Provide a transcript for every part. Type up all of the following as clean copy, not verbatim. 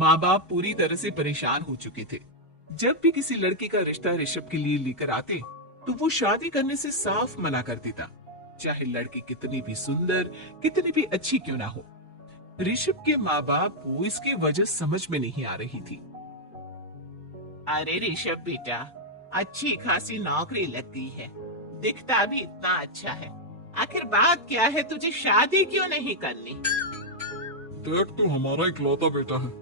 माँ बाप पूरी तरह से परेशान हो चुके थे। जब भी किसी लड़के का रिश्ता ऋषभ के लिए लेकर आते तो वो शादी करने से साफ मना कर देता, चाहे लड़की कितनी भी सुंदर, कितनी भी अच्छी क्यों ना हो। ऋषभ के माँ बाप को इसकी वजह समझ में नहीं आ रही थी। अरे ऋषभ बेटा, अच्छी खासी नौकरी लग गई है, दिखता भी इतना अच्छा है, आखिर बात क्या है, तुझे शादी क्यों नहीं करनी? देख, तू हमारा इकलौता बेटा है,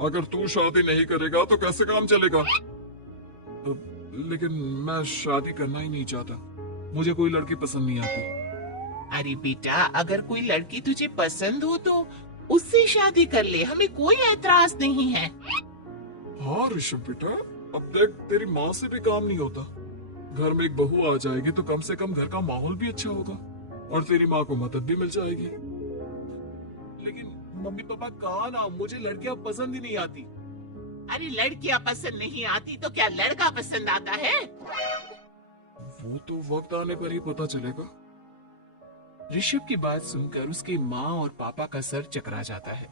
अगर तू शादी नहीं करेगा तो कैसे काम चलेगा? लेकिन मैं शादी करना ही नहीं चाहता, मुझे कोई लड़की पसंद नहीं आती। अरे बेटा, अगर कोई लड़की तुझे पसंद हो तो उससे शादी कर ले, हमें कोई ऐतराज नहीं है। हाँ ऋषभ बेटा, अब देख, तेरी माँ से भी काम नहीं होता। घर में एक बहू आ जाएगी तो कम से कम घर का माहौल भी अच्छा होगा और तेरी माँ को मदद भी मिल जाएगी। लेकिन मम्मी पापा कहा ना, मुझे लड़कियां पसंद ही नहीं आती। अरे लड़कियां पसंद नहीं आती तो क्या लड़का पसंद आता है? वो तो वक्त आने पर ही पता चलेगा। ऋषभ की बात सुनकर उसकी माँ और पापा का सर चकरा जाता है।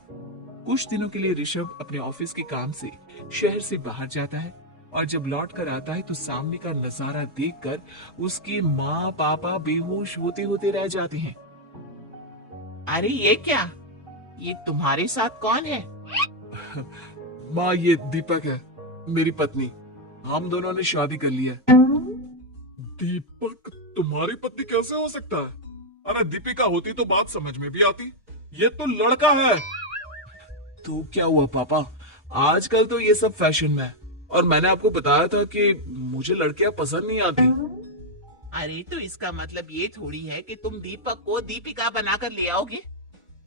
कुछ दिनों के लिए ऋषभ अपने ऑफिस के काम से शहर से बाहर जाता है और जब लौट कर आता है तो सामने का नजारा देखकर उसकी माँ पापा बेहोश होते होते रह जाते हैं। अरे ये क्या, ये तुम्हारे साथ कौन है? माँ, ये दीपक है, मेरी पत्नी। हम दोनों ने शादी कर ली है। दीपक तुम्हारी पत्नी कैसे हो सकता है? अरे दीपिका होती तो बात समझ में भी आती, ये तो लड़का है। तो क्या हुआ पापा, आजकल तो ये सब फैशन में है और मैंने आपको बताया था कि मुझे लड़कियां पसंद नहीं आती। अरे तो इसका मतलब ये थोड़ी है कि तुम दीपक को दीपिका बनाकर ले आओगे।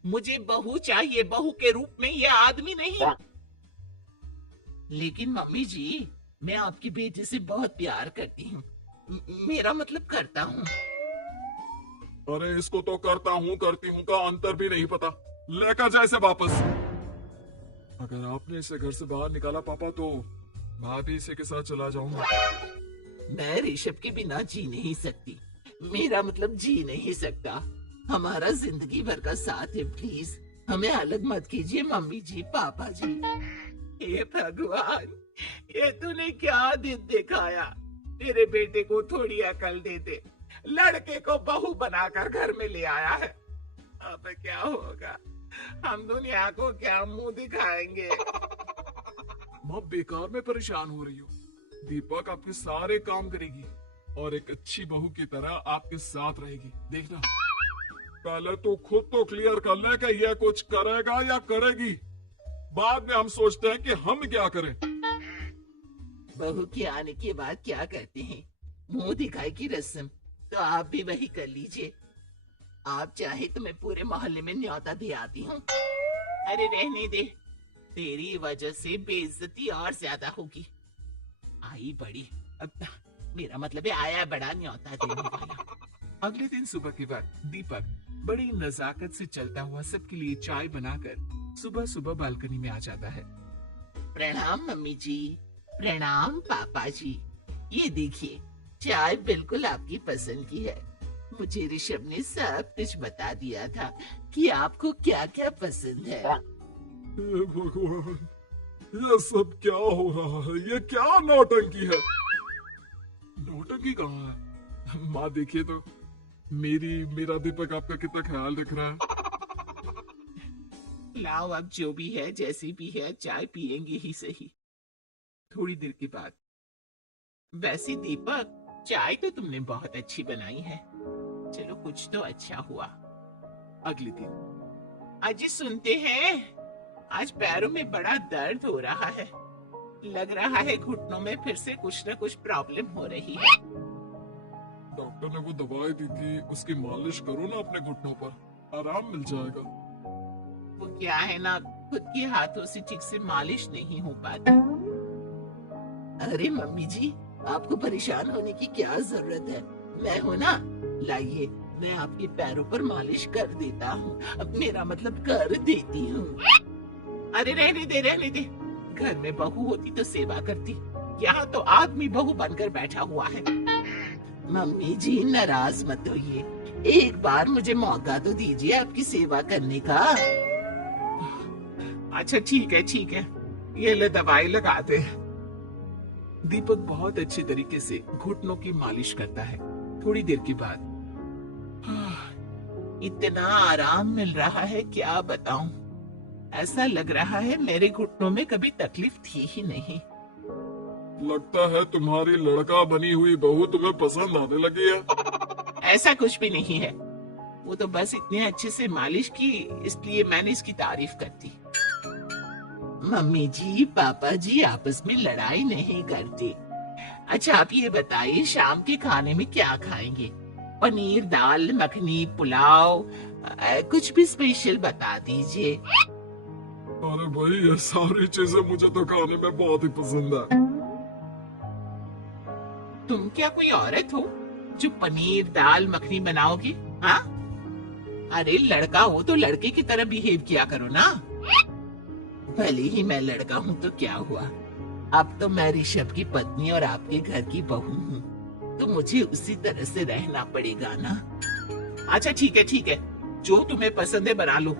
मुझे बहू चाहिए, बहू के रूप में, ये आदमी नहीं। लेकिन मम्मी जी, मैं आपकी बेटी से बहुत प्यार करती हूँ, मेरा मतलब करता हूँ। अरे इसको तो करता हूँ करती हूँ का अंतर भी नहीं पता, लेकर जाए इसे वापस। अगर आपने इसे घर से बाहर निकाला पापा तो मैं भी इसे के साथ चला जाऊंगा। मैं ऋषभ के बिना जी नहीं सकती, मेरा मतलब जी नहीं सकता। हमारा जिंदगी भर का साथ है, प्लीज हमें अलग मत कीजिए मम्मी जी, पापा जी। हे भगवान, ये तूने क्या दिन दिखाया? तेरे बेटे को थोड़ी अकल दे दे, लड़के को बहू बनाकर घर में ले आया है। अब क्या होगा, हम दुनिया को क्या मुंह दिखाएंगे? माँ बेकार में परेशान हो रही हो, दीपक आपके सारे काम करेगी और एक अच्छी बहू की तरह आपके साथ रहेगी, देखना। पहले तो खुद तो क्लियर कर ले कि यह कुछ करेगा या करेगी, बाद में हम सोचते हैं कि हम क्या करें। बहू के आने के बाद क्या कहते हैं, मुंह दिखाई की रस्म, तो आप भी वही कर लीजिए। आप चाहे तो मैं पूरे मोहल्ले में न्योता दे आती हूँ। अरे रहने दे, तेरी वजह से बेइज्जती और ज्यादा होगी। आई बड़ी, मेरा मतलब है आया बड़ा न्योता देने वाला। अगले दिन सुबह के वक्त दीपक बड़ी नजाकत से चलता हुआ सबके लिए चाय बनाकर सुबह सुबह बालकनी में आ जाता है। प्रणाम मम्मी जी, प्रणाम पापा जी। ये देखिए, चाय बिल्कुल आपकी पसंद की है। मुझे ऋषभ ने सब कुछ बता दिया था कि आपको क्या क्या पसंद है। हे भगवान, ये सब क्या हो रहा है? ये क्या नौटंकी है? नौटंकी कहाँ है? माँ देखिए तो, मेरा दीपक आपका कितना ख्याल रख रहा है। लाओ, अब जो भी है, जैसी भी है, चाय पियेंगे ही सही। थोड़ी देर के बाद, वैसे दीपक, चाय तो तुमने बहुत अच्छी बनाई है, चलो कुछ तो अच्छा हुआ। अगले दिन, अजी सुनते हैं, आज पैरों में बड़ा दर्द हो रहा है, लग रहा है घुटनों में फिर से कुछ न कुछ प्रॉब्लम हो रही है। डॉक्टर ने वो दवाई दी थी, उसकी मालिश करो ना अपने घुटनों पर, आराम मिल जाएगा। वो क्या है ना, खुद के हाथों से ठीक से मालिश नहीं हो पाती। अरे मम्मी जी, आपको परेशान होने की क्या जरूरत है, मैं हूं ना, लाइए मैं आपके पैरों पर मालिश कर देता हूँ, अब मेरा मतलब कर देती हूँ। अरे रहने दे, रहने दे, घर में बहू होती तो सेवा करती, यहाँ तो आदमी बहू बनकर बैठा हुआ है। मम्मी जी नाराज मत होइए, एक बार मुझे मौका तो दीजिए आपकी सेवा करने का। अच्छा ठीक है ठीक है, ये ले दवाई लगाते हैं। दीपक बहुत अच्छे तरीके से घुटनों की मालिश करता है। थोड़ी देर के बाद इतना आराम मिल रहा है क्या बताऊं। ऐसा लग रहा है मेरे घुटनों में कभी तकलीफ थी ही नहीं। लगता है तुम्हारी लड़का बनी हुई बहू तुम्हें पसंद आने लगी है। ऐसा कुछ भी नहीं है, वो तो बस इतने अच्छे से मालिश की इसलिए मैंने इसकी तारीफ कर दी। मम्मी जी पापा जी आपस में लड़ाई नहीं करते। अच्छा आप ये बताइए शाम के खाने में क्या खाएंगे? पनीर दाल मखनी पुलाव कुछ भी स्पेशल बता दीजिए। अरे भाई ये सारी चीजें मुझे तो खाने में बहुत ही पसंद है। तुम क्या कोई औरत हो जो पनीर दाल मखनी बनाओगी? हाँ, अरे लड़का हो तो लड़के की तरह बिहेव किया करो ना। भले ही मैं लड़का हूँ तो क्या हुआ, अब तो मैं ऋषभ की पत्नी और आपके घर की बहू हूँ, तो मुझे उसी तरह से रहना पड़ेगा ना। अच्छा ठीक है, जो तुम्हें पसंद है बना लो।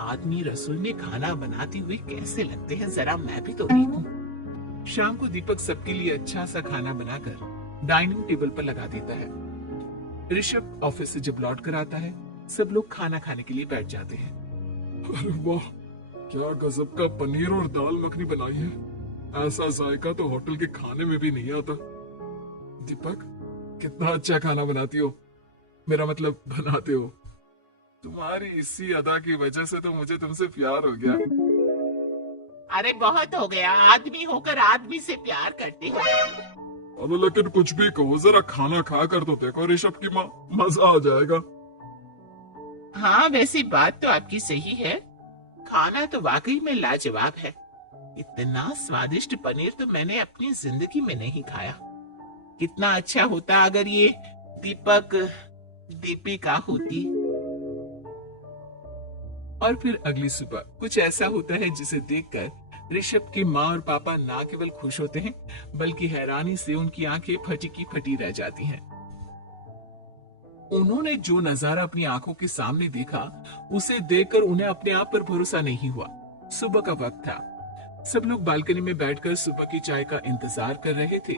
आदमी रसोई में खाना बनाते हुए कैसे लगते हैं जरा मैं भी तो देखूं। शाम को दीपक सबके लिए अच्छा सा खाना बनाकर डाइनिंग टेबल पर लगा देता है। ऋषभ ऑफिस से जब लौट कर आता है सब लोग खाना खाने के लिए बैठ जाते हैं। अरे वाह, क्या गजब का पनीर और दाल मखनी बनाई है। ऐसा जायका तो होटल के खाने में भी नहीं आता। दीपक कितना अच्छा खाना बनाती हो, मेरा मतलब बनाते हो। तुम्हारी इसी अदा की वजह से तो मुझे तुमसे प्यार हो गया। अरे बहुत हो गया, आदमी होकर आदमी से प्यार करते हो। अरे लेकिन कुछ भी कहो, जरा खाना खा कर तो देखो ऋषभ की माँ, मजा आ जाएगा। हाँ वैसी बात तो आपकी सही है, खाना तो वाकई में लाजवाब है। इतना स्वादिष्ट पनीर तो मैंने अपनी जिंदगी में नहीं खाया। कितना अच्छा होता अगर ये दीपक दीपिका होती। और फिर अगली सुबह कुछ ऐसा होता है जिसे देखकर ऋषभ की माँ और पापा ना केवल खुश होते हैं बल्कि हैरानी से उनकी आंखें फटी की फटी रह जाती हैं। उन्होंने जो नजारा अपनी आंखों के सामने देखा उसे देखकर उन्हें अपने आप पर भरोसा नहीं हुआ। सुबह का वक्त था, सब लोग बालकनी में बैठकर सुबह की चाय का इंतजार कर रहे थे।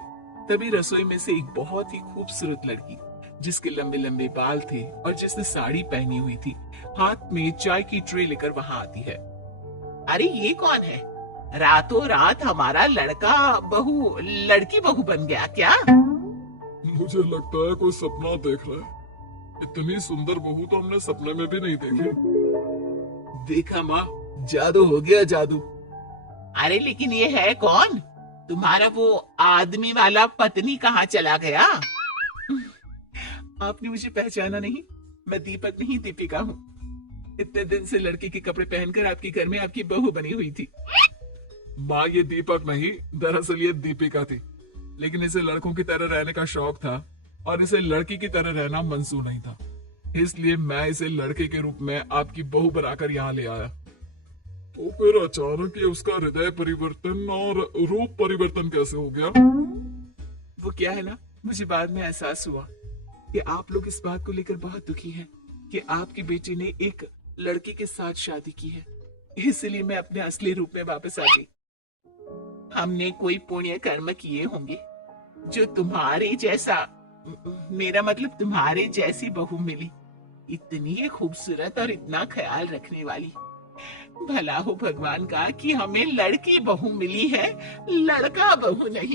तभी रसोई में से एक बहुत ही खूबसूरत लड़की जिसके लंबे लंबे बाल थे और जिसने साड़ी पहनी हुई थी हाथ में चाय की ट्रे लेकर वहां आती है। अरे ये कौन है? रातों रात हमारा लड़का बहू लड़की बहू बन गया क्या? मुझे लगता है कोई सपना देख रहा है। इतनी सुंदर बहू तो हमने सपने में भी नहीं देखी। देखा माँ, जादू हो गया जादू। अरे लेकिन ये है कौन? तुम्हारा वो आदमी वाला पत्नी कहाँ चला गया? आपने मुझे पहचाना नहीं? मैं दीपक नहीं दीपिका हूँ। इतने दिन से लड़के के कपड़े पहनकर आपके घर में आपकी बहू बनी हुई थी। माँ ये दीपक नहीं, दरअसल ये दीपिका थी, लेकिन इसे लड़कों की तरह रहने का शौक था और इसे लड़की की तरह रहना मंजूर नहीं था, इसलिए मैं इसे लड़के के रूप में आपकी बहू बनाकर यहाँ ले आया। तो फिर अचानक ये उसका हृदय परिवर्तन और रूप परिवर्तन कैसे हो गया? वो क्या है ना, मुझे बाद में एहसास हुआ कि आप लोग इस बात को लेकर बहुत दुखी हैं कि आपकी बेटी ने एक लड़के के साथ शादी की है, इसलिए मैं अपने असली रूप में वापस आ गई। हमने कोई पुण्य कर्म किए होंगे जो तुम्हारे जैसा, मेरा मतलब तुम्हारे जैसी बहू मिली, इतनी खूबसूरत और इतना ख्याल रखने वाली। भला हो भगवान का कि हमें लड़की बहू मिली है, लड़का बहू नहीं।